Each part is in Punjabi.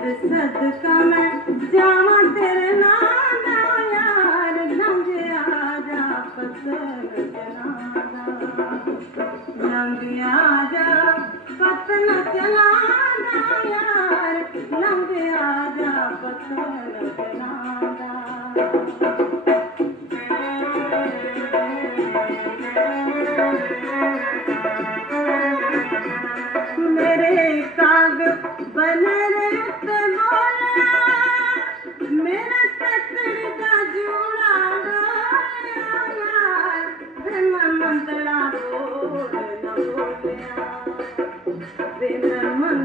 ਸਦਕਾ ਮੈਂ ਜਾਵਾਂ ਤੇਰੇ ਨਾਮ ਦਾ ਯਾਰ ਰੰਗ ਆ ਜਾ ਪਤਨ ਚਲਾ ਦਾ ਰੰਗ ਆ ਜਾ ਪਤਨ ਚਲਾ ਦਾ ਯਾਰ ਰੰਗ ਆ ਜਾ ਪਤਨ ਚਲਾ ਮੇਰੇ ਕਾਗ ਬਨੇ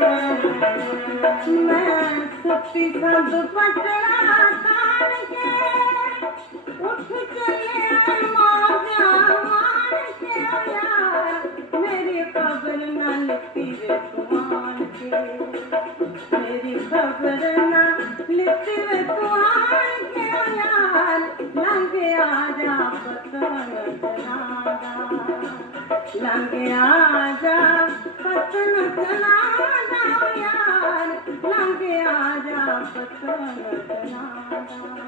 ਮੈਂ ਸੁੱਤੀ ਸੰਦ ਪਟੜਾ ਤਾਣ ਕੇ ਉੱਠ ਚੱਲਿਆ ਮਾਗਿਆ ਮਾਰ ਕੇ ਯਾਰ ਮੇਰੀ ਖਬਰ ਨਾ ਲਿੱਤੀ ਤੁਮਾਨ ਕੇ। ਮੇਰੀ ਖਬਰ ਨਾ ਲਿੱਤੀ ਲੰਘਿਆ ਜਾ ਪਤਨ ਚਲਾ ਦਾ ਲੰਘਿਆ ਜਾ ਪਤਨ ਚਲਾ ਦਾ ਯਾਰ। ਲੰਘਿਆ ਜਾ ਪਤਨ ਚਲਾ ਦਾ